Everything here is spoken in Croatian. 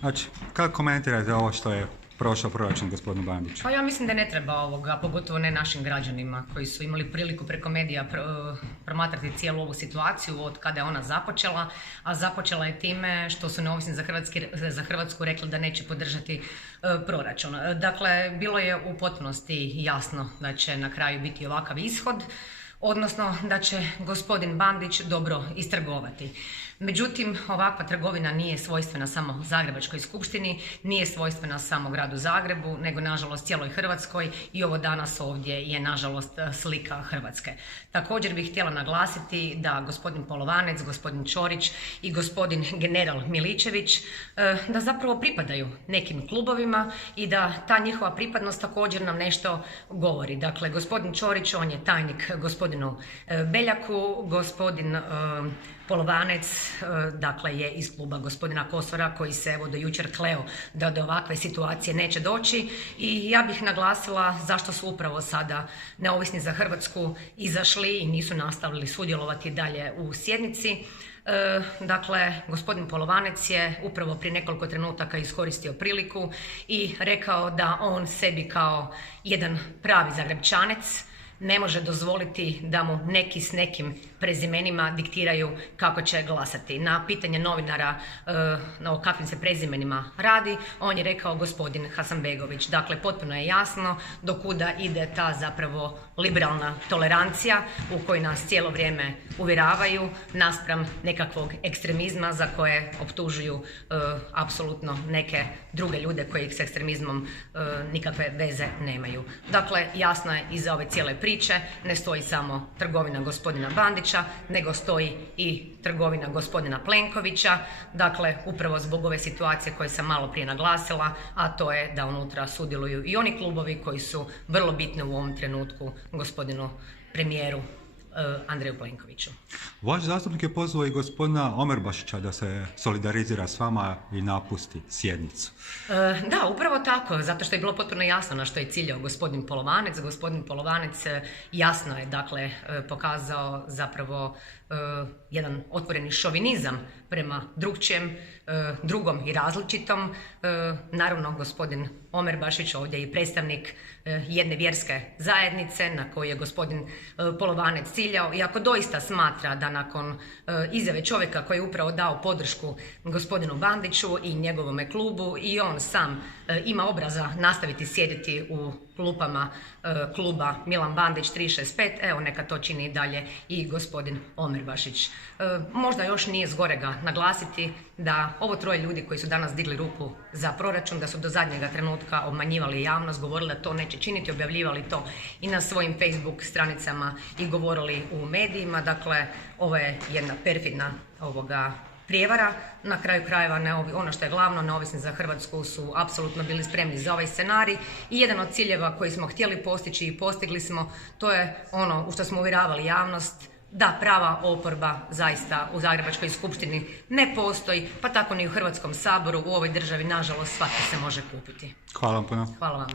Znači, kako komentirate ovo što je prošao proračun gospodinu Bandiću? Pa ja mislim da ne treba ovoga, pogotovo ne našim građanima koji su imali priliku preko medija promatrati cijelu ovu situaciju od kada je ona započela, a započela je time što su Neovisni za Hrvatsku rekli da neće podržati proračun. Dakle, bilo je u potpunosti jasno da će na kraju biti ovakav ishod, odnosno da će gospodin Bandić dobro istrgovati. Međutim, ovakva trgovina nije svojstvena samo Zagrebačkoj skupštini, nije svojstvena samo gradu Zagrebu, nego nažalost cijeloj Hrvatskoj i ovo danas ovdje je nažalost slika Hrvatske. Također bih htjela naglasiti da gospodin Polovanec, gospodin Ćorić i gospodin general Miličević da zapravo pripadaju nekim klubovima i da ta njihova pripadnost također nam nešto govori. Dakle, gospodin Ćorić, on je tajnik gospodinu Beljaku, gospodin Polovanec, dakle, je iz kluba gospodina Kosora koji se evo do jučer kleo da do ovakve situacije neće doći i ja bih naglasila zašto su upravo sada Neovisni za Hrvatsku izašli i nisu nastavili sudjelovati dalje u sjednici. Dakle, gospodin Polovanec je upravo prije nekoliko trenutaka iskoristio priliku i rekao da on sebi kao jedan pravi Zagrepčanec ne može dozvoliti da mu neki s nekim prezimenima diktiraju kako će glasati. Na pitanje novinara o kakvim se prezimenima radi, on je rekao gospodin Hasanbegović. Dakle, potpuno je jasno do kuda ide ta zapravo liberalna tolerancija u kojoj nas cijelo vrijeme uvjeravaju naspram nekakvog ekstremizma za koje optužuju apsolutno neke druge ljude koji s ekstremizmom nikakve veze nemaju. Dakle, jasno je iza ove cijele priče ne stoji samo trgovina gospodina Bandića, nego stoji i trgovina gospodina Plenkovića, dakle upravo zbog ove situacije koje sam malo prije naglasila, a to je da unutra sudjeluju i oni klubovi koji su vrlo bitni u ovom trenutku gospodinu premijeru Andreju Plenkoviću. Vaš zastupnik je pozvao i gospodina Omerbašića da se solidarizira s vama i napusti sjednicu. Da, upravo tako, zato što je bilo potpuno jasno na što je ciljao gospodin Polovanec. Gospodin Polovanec jasno je, dakle, pokazao zapravo jedan otvoreni šovinizam prema drugčijem, drugom i različitom. Naravno, gospodin Omerbašić ovdje je predstavnik jedne vjerske zajednice na koju je gospodin Polovanec ciljao i ako doista smatra da nakon izjave čovjeka koji je upravo dao podršku gospodinu Bandiću i njegovome klubu i on sam ima obraza nastaviti sjediti u klupama kluba Milan Bandić 365, evo neka to čini i dalje i gospodin Omerbašić. Možda još nije zgorega naglasiti da ovo troje ljudi koji su danas digli ruku za proračun, da su do zadnjega trenutka obmanjivali javnost, govorili da to neće činiti, objavljivali to i na svojim Facebook stranicama i govorili u medijima. Dakle, ovo je jedna perfidna prijevara. Na kraju krajeva, ono što je glavno, Neovisni za Hrvatsku su apsolutno bili spremni za ovaj scenarij i jedan od ciljeva koji smo htjeli postići i postigli smo, to je ono u što smo uvjeravali javnost, da prava oporba zaista u Zagrebačkoj skupštini ne postoji, pa tako ni u Hrvatskom saboru, u ovoj državi, nažalost, svatko se može kupiti. Hvala vam puno. Hvala vam.